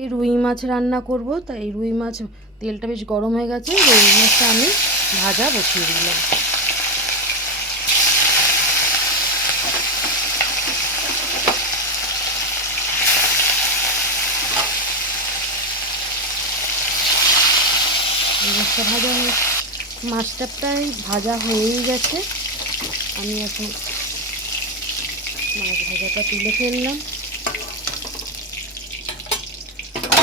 এই রুই মাছ রান্না করব, তাই রুই মাছ তেলটা বেশ গরম হয়ে গেছে। রুই মাছটা আমি ভাজা বসিয়ে দিলাম। মাছটা মাছটা প্রায় ভাজা হয়েই গেছে। আমি এখন মাছ ভাজাটা তুলে ফেললাম।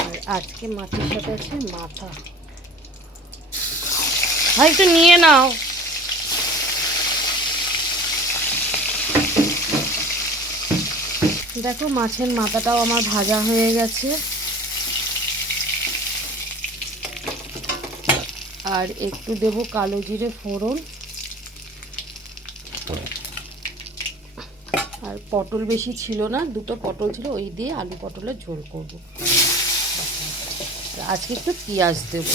আর আজকে মাছের সাথে আছে মাথা। ভাই একটু নিয়ে নাও। দেখো মাছের মাথাটাও আমার ভাজা হয়ে গেছে। আর একটু দেব কালো জিরে ফোড়ন। আর পটল বেশি ছিল না, দুটো পটল ছিল, ওই দিয়ে আলু পটলের ঝোল করব। আর আজকে একটু পেঁয়াজ দেব।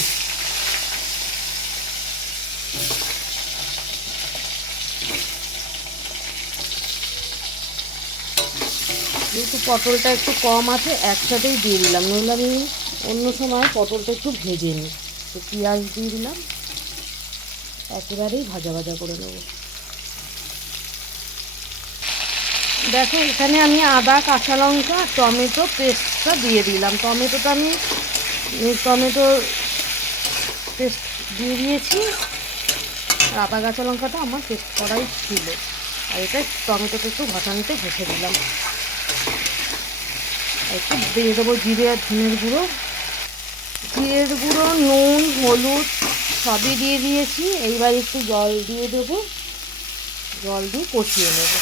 যেহেতু পটলটা একটু কম আছে একসাথেই দিয়ে দিলাম, নইলে আমি অন্য সময় পটলটা একটু ভেজে নিই। তো পেঁয়াজ দিয়ে দিলাম, একেবারেই ভাজা ভাজা করে নেব। দেখো এখানে আমি আদা, কাঁচা লঙ্কা, টমেটো পেস্টটা দিয়ে দিলাম। টমেটো পেস্ট দিয়ে দিয়েছি। আর আদা কাঁচা লঙ্কাটা আমার পেস্ট করাই ছিল। আর এটা টমেটোটা একটু ঘষানিতে ঘষে দিলাম। একটু দিয়ে দেবো জিরে আর ধনের গুঁড়ো। জিরের গুঁড়ো, নুন, হলুদ সবই দিয়ে দিয়েছি। এইবার একটু জল দিয়ে দেবো, জল দিয়ে কষিয়ে নেব।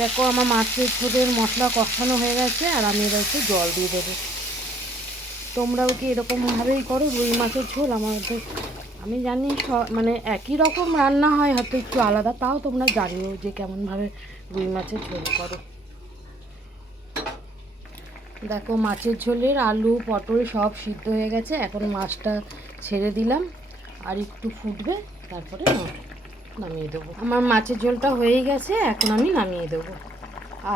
দেখো আমার মাছের ঝোলের মশলা কষানো হয়ে গেছে। আর আমি এবার একটু জল দিয়ে দেবো। তোমরাও কি এরকমভাবেই করো রুই মাছের ঝোল? আমাদের আমি জানি মানে একই রকম রান্না হয়, হয়তো একটু আলাদা, তাও তোমরা জানিও যে কেমনভাবে রুই মাছের ঝোল করো। দেখো মাছের ঝোলের আলু পটল সব সিদ্ধ হয়ে গেছে। এখন মাছটা ছেড়ে দিলাম, আর একটু ফুটবে, তারপরে নামিয়ে দেবো। আমার মাছের ঝোলটা হয়েই গেছে, এখন আমি নামিয়ে দেবো।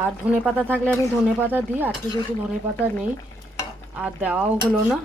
আর ধনেপাতা থাকলে আমি ধনেপাতা দিই, আজকে যেহেতু ধনেপাতা নেই আর দেওয়াও হলো না,